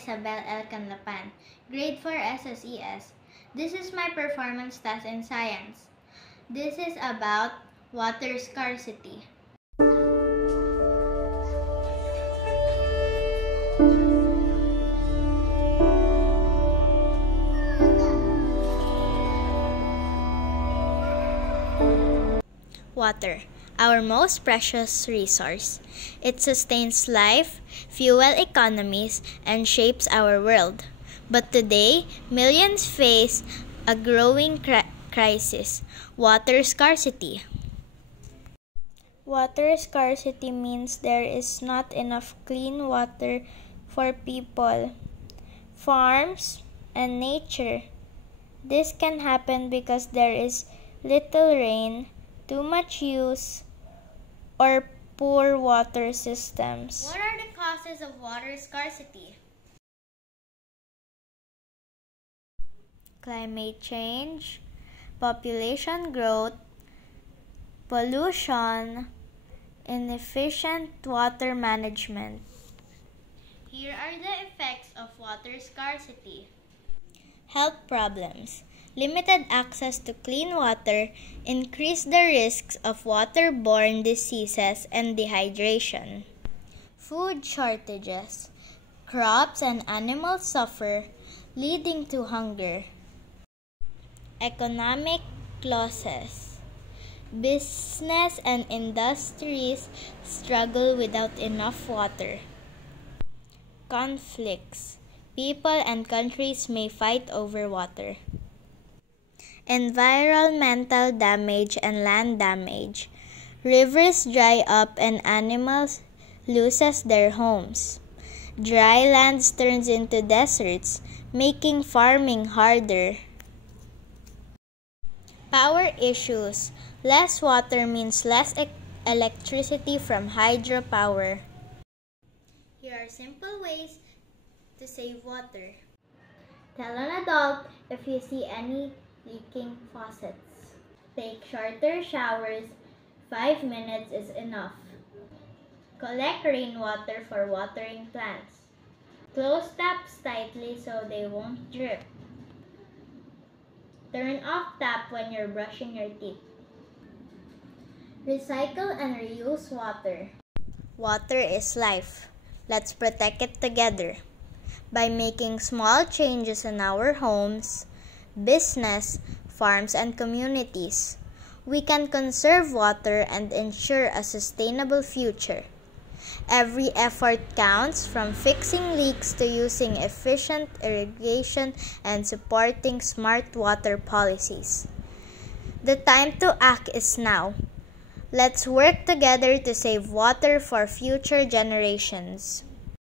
Isabel L. Canlapan, grade 4 SSES. This is my performance task in science. This is about water scarcity. Water, our most precious resource. It sustains life, fuel economies, and shapes our world. But today, millions face a growing crisis, water scarcity. Water scarcity means there is not enough clean water for people, farms, and nature. This can happen because there is little rain, too much use, or poor water systems. What are the causes of water scarcity? Climate change, population growth, pollution, inefficient water management. Here are the effects of water scarcity. Health problems. Limited access to clean water increase the risks of waterborne diseases and dehydration. Food shortages. Crops and animals suffer, leading to hunger. Economic losses. Business and industries struggle without enough water. Conflicts. People and countries may fight over water. Environmental damage and land damage. Rivers dry up and animals loses their homes. Dry lands turns into deserts, making farming harder. Power issues. Less water means less electricity from hydropower. Here are simple ways to save water. Tell an adult if you see any leaking faucets. Take shorter showers, 5 minutes is enough. Collect rainwater for watering plants. Close taps tightly so they won't drip. Turn off tap when you're brushing your teeth. Recycle and reuse water. Water is life. Let's protect it together. By making small changes in our homes, business, farms, and communities, we can conserve water and ensure a sustainable future. Every effort counts, from fixing leaks to using efficient irrigation and supporting smart water policies. The time to act is now. Let's work together to save water for future generations.